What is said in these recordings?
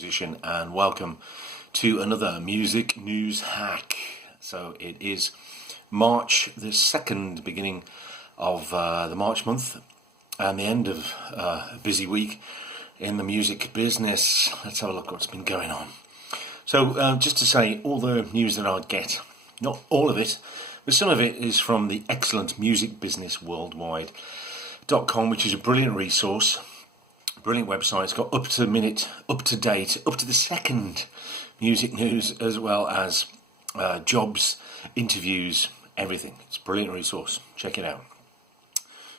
musician, and welcome to another music news hack. So it is March the 2nd, beginning of the March month, and the end of a busy week in the music business. Let's have a look at what's been going on. So just to say, all the news that I get, not all of it, but some of it is from the excellent Music Business Worldwide.com, which is a brilliant resource. Brilliant website. It's got up to minute, up to date, up to the second music news, as well as jobs, interviews, everything. It's a brilliant resource. Check it out.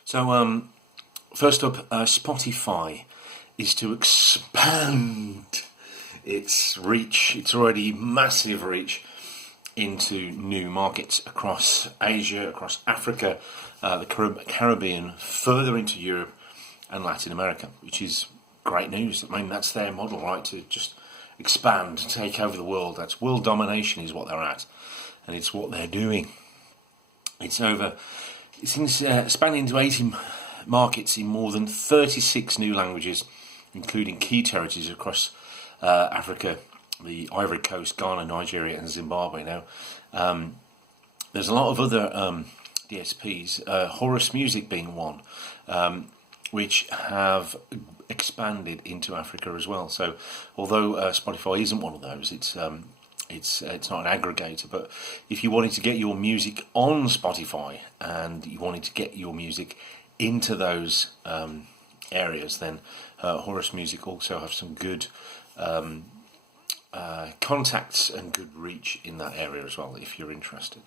So first up, Spotify is to expand its reach. It's already massive reach into new markets across Asia, across Africa, the Caribbean, further into Europe and Latin America, which is great news. I mean, that's their model, right? To just expand, take over the world. That's world domination is what they're at, and it's what they're doing. It's expanding into 80 markets in more than 36 new languages, including key territories across Africa, the Ivory Coast, Ghana, Nigeria, and Zimbabwe. Now, there's a lot of other DSPs, Horus Music being one, which have expanded into Africa as well. So, although Spotify isn't one of those, it's not an aggregator. But if you wanted to get your music on Spotify and you wanted to get your music into those areas, then Horus Music also have some good contacts and good reach in that area as well, if you're interested.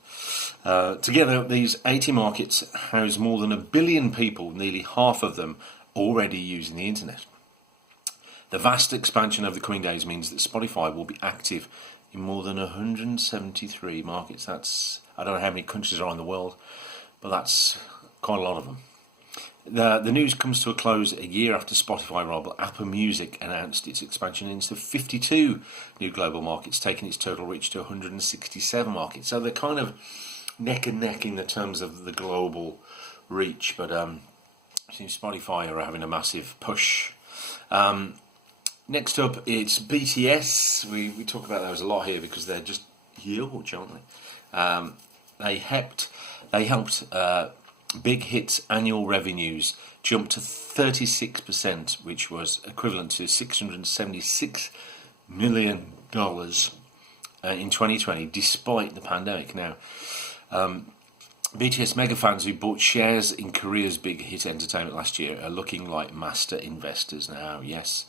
Together, these 80 markets house more than 1 billion people, nearly half of them already using the internet. The vast expansion over the coming days means that Spotify will be active in more than 173 markets. I don't know how many countries are in the world, but that's quite a lot of them. The news comes to a close a year after Spotify rival Apple Music announced its expansion into 52 new global markets, taking its total reach to 167 markets. So they're kind of neck and neck in the terms of the global reach, but seems Spotify are having a massive push. Next up, it's BTS. We talk about those a lot here because they're just huge, aren't they? They helped Big Hit's annual revenues jumped to 36%, which was equivalent to $676 million in 2020, despite the pandemic. Now, BTS mega fans who bought shares in Korea's Big Hit Entertainment last year are looking like master investors now, yes.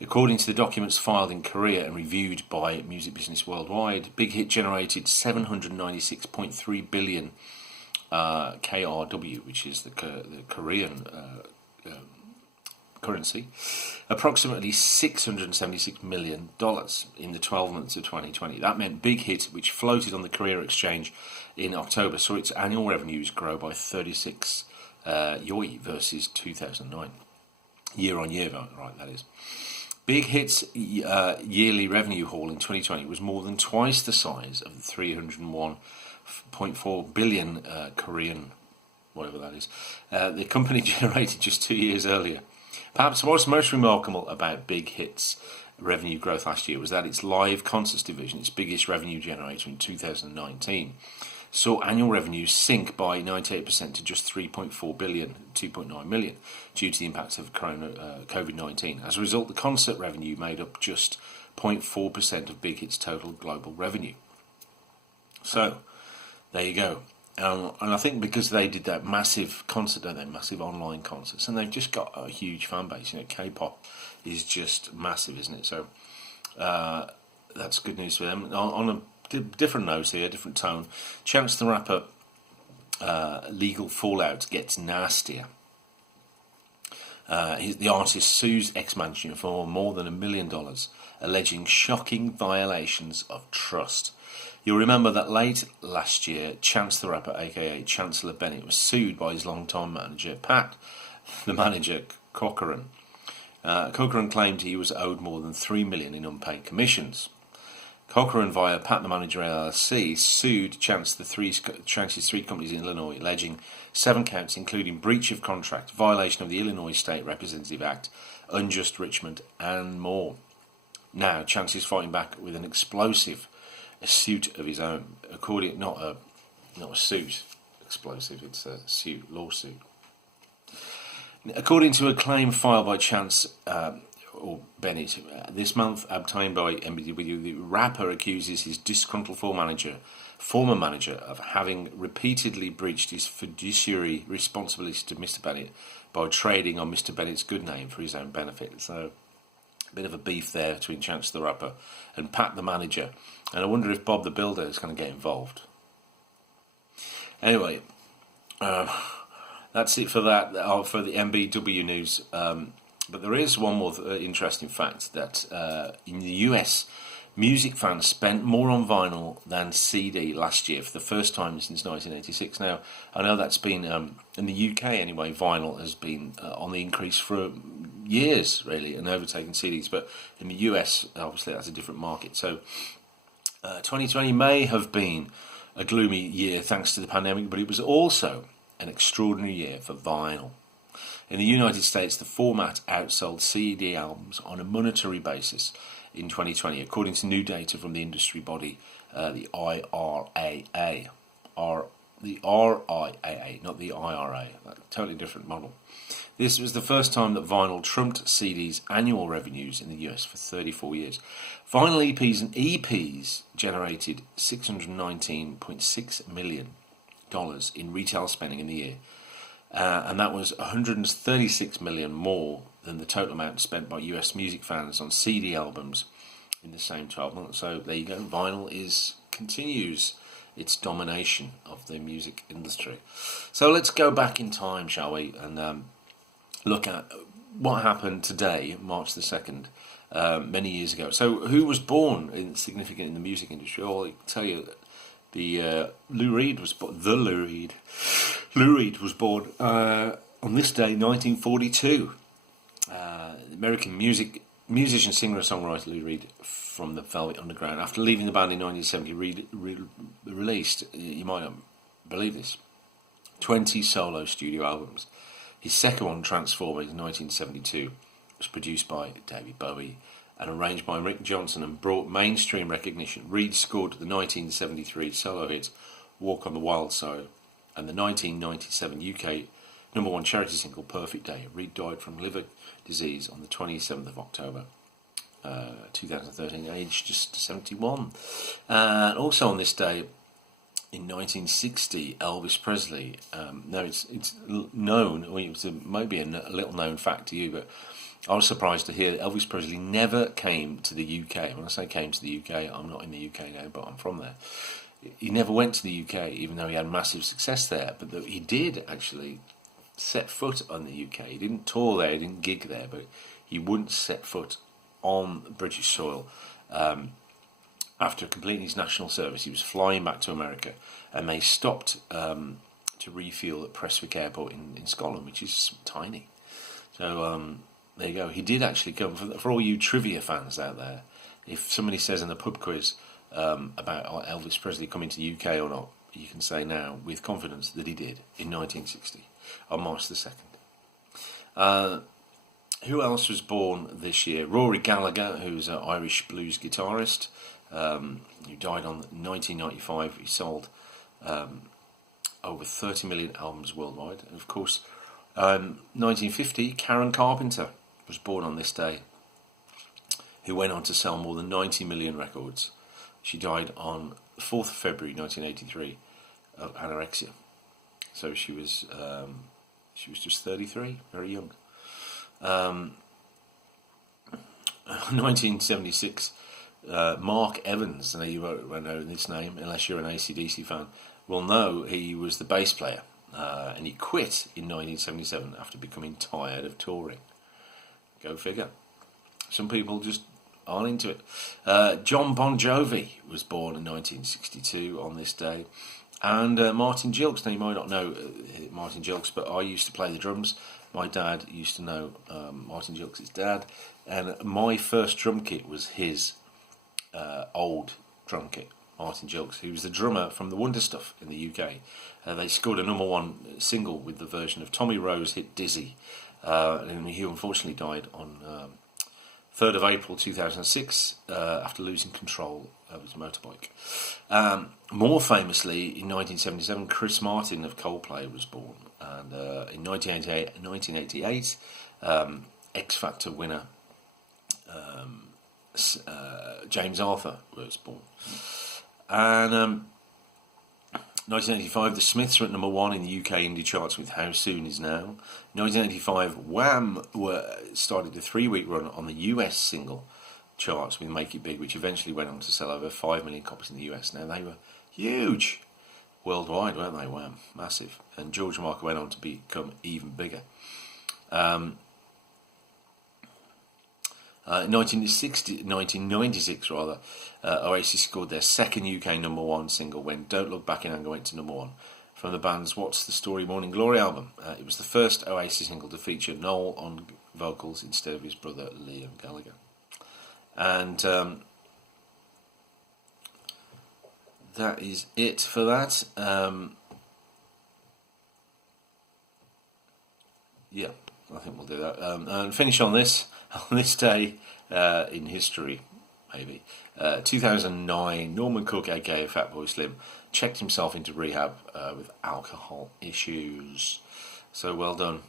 According to the documents filed in Korea and reviewed by Music Business Worldwide, Big Hit generated 796.3 billion KRW, which is the Korean currency, approximately $676 million in the 12 months of 2020. That meant Big Hit, which floated on the Korea Exchange in October, saw its annual revenues grow by 36 YOY versus 2009. Year on year, right, that is. Big Hit's yearly revenue haul in 2020 was more than twice the size of the 301.4 billion Korean, whatever that is, the company generated just 2 years earlier. Perhaps what's most remarkable about Big Hit's revenue growth last year was that its live concerts division, its biggest revenue generator in 2019, saw annual revenues sink by 98% to just 3.4 billion, 2.9 million, due to the impacts of COVID-19. As a result, the concert revenue made up just 0.4% of Big Hit's total global revenue. So, there you go. And I think because they did that massive concert, don't they? Massive online concerts, and they've just got a huge fan base. You know, K-pop is just massive, isn't it? So that's good news for them. On a different note here, different tone, Chance the Rapper legal fallout gets nastier. The artist sues ex-manager for more than $1 million, alleging shocking violations of trust. You'll remember that late last year, Chance the Rapper, aka Chancellor Bennett, was sued by his longtime manager, Pat, the manager, Corcoran. Corcoran claimed he was owed more than $3 million in unpaid commissions. Corcoran, via Pat the Manager LLC, sued Chance's three companies in Illinois, alleging 7 counts, including breach of contract, violation of the Illinois State Representative Act, unjust enrichment, and more. now Chance is fighting back with an explosive suit of his own. According, not a suit, explosive. It's a suit, lawsuit. According to a claim filed by Chance or Bennett this month, obtained by MBW, the rapper accuses his disgruntled former manager, of having repeatedly breached his fiduciary responsibilities to Mr. Bennett by trading on Mr. Bennett's good name for his own benefit. So, a bit of a beef there between Chance the rapper and Pat the manager. And I wonder if Bob the Builder is going to get involved. Anyway, that's it for that, for the MBW news. But there is one more interesting fact, that in the US, music fans spent more on vinyl than CD last year for the first time since 1986. Now, I know that's been, in the UK anyway, vinyl has been on the increase for years, really, and overtaking CDs. But in the US, obviously, that's a different market. So 2020 may have been a gloomy year thanks to the pandemic, but it was also an extraordinary year for vinyl. In the United States, the format outsold CD albums on a monetary basis in 2020, according to new data from the industry body, the IRAA. The RIAA, not the IRA, a totally different model. This was the first time that vinyl trumped CD's annual revenues in the US for 34 years. Vinyl EPs and EPs generated $619.6 million in retail spending in the year. And that was $136 million more than the total amount spent by US music fans on CD albums in the same 12 months. So there you go, vinyl continues its domination of the music industry. So let's go back in time, shall we, and look at what happened today, March the 2nd, many years ago. So who was born significant in the music industry? Well, I can tell you, Lou Reed was born. Lou Reed was born on this day, 1942. American musician, singer, and songwriter Lou Reed from the Velvet Underground. After leaving the band in 1970, released, you might not believe this, 20 solo studio albums. His second one, Transformer, in 1972, was produced by David Bowie and arranged by Rick Johnson and brought mainstream recognition. Reed scored the 1973 solo hit Walk on the Wild Side and the 1997 UK #1 charity single Perfect Day. Reed died from liver disease on the 27th of October 2013, aged just 71. And also on this day, in 1960, Elvis Presley, it's known, or it might be a little known fact to you, but I was surprised to hear that Elvis Presley never came to the UK. When I say came to the UK, I'm not in the UK now, but I'm from there. He never went to the UK, even though he had massive success there. But he did actually set foot on the UK. He didn't tour there, he didn't gig there, but he wouldn't set foot on British soil. After completing his national service, he was flying back to America, and they stopped to refuel at Prestwick Airport in Scotland, which is tiny. So there you go. He did actually come. For all you trivia fans out there, if somebody says in a pub quiz about Elvis Presley coming to the UK or not, you can say now with confidence that he did in 1960 on March the 2nd. Who else was born this year? Rory Gallagher, who's an Irish blues guitarist, who died on 1995. He sold over 30 million albums worldwide. And of course, 1950, Karen Carpenter was born on this day, who went on to sell more than 90 million records. She died on the 4th of February 1983 of anorexia. So she was just 33, very young. 1976, Mark Evans, and you won't know this name unless you're an AC/DC fan, will know he was the bass player, and he quit in 1977 after becoming tired of touring. Go figure. Some people just aren't into it. John Bon Jovi was born in 1962 on this day. And Martin Gilks. Now you might not know Martin Gilks, but I used to play the drums. My dad used to know Martin Gilks' dad. And my first drum kit was his old drum kit, Martin Gilks, who was the drummer from the Wonder Stuff in the UK. They scored a #1 single with the version of Tommy Rowe's hit Dizzy. And he unfortunately died on 3rd of April 2006, after losing control of his motorbike. More famously, in 1977, Chris Martin of Coldplay was born. And in 1988, X Factor winner James Arthur was born. And 1985, the Smiths were at number 1 in the UK indie charts with How Soon Is Now. 1985, Wham! Started a 3-week run on the US single charts with Make It Big, which eventually went on to sell over 5 million copies in the US. Now, they were huge worldwide, weren't they? Wham! Massive. And George Michael went on to become even bigger. 1996, Oasis scored their second UK number 1 single when Don't Look Back in Anger went to number 1 from the band's What's the Story Morning Glory album. It was the first Oasis single to feature Noel on vocals instead of his brother Liam Gallagher. And that is it for that. Yeah, I think we'll do that. And finish on this day in history, maybe. 2009, Norman Cook, aka Fatboy Slim, checked himself into rehab with alcohol issues. So well done.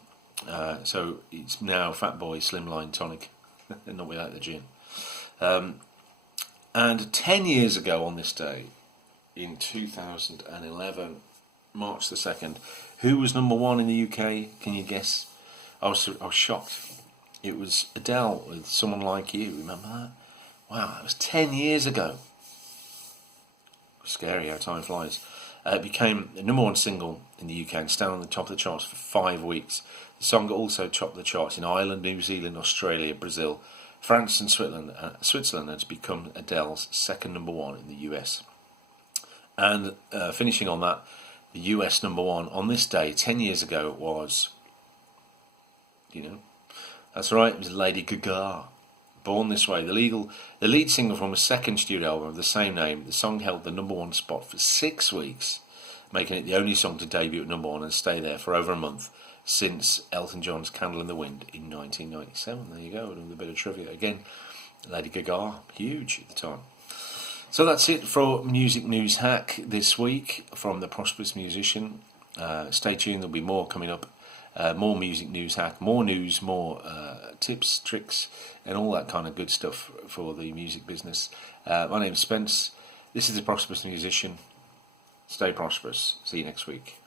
So it's now Fatboy Slimline Tonic, not without the gin. And 10 years ago on this day, in 2011, March the 2nd, who was number 1 in the UK? Can you guess? I was shocked. It was Adele with Someone Like You. Remember that? Wow, that was 10 years ago. Scary how time flies. It became the number 1 single in the UK and stayed on the top of the charts for 5 weeks. The song also topped the charts in Ireland, New Zealand, Australia, Brazil, France and Switzerland, and it's become Adele's second number 1 in the US. And finishing on that, the US number 1 on this day 10 years ago was, that's right, it was Lady Gaga. Born This Way, the lead single from a second studio album of the same name. The song held the number 1 spot for 6 weeks, making it the only song to debut at number 1 and stay there for over a month since Elton John's Candle in the Wind in 1997. There you go, another bit of trivia. Again, Lady Gaga, huge at the time. So that's it for Music News Hack this week from The Prosperous Musician. Stay tuned, there'll be more coming up. More music news hack, more news, more tips, tricks, and all that kind of good stuff for the music business. My name's Spence. This is The Prosperous Musician. Stay prosperous. See you next week.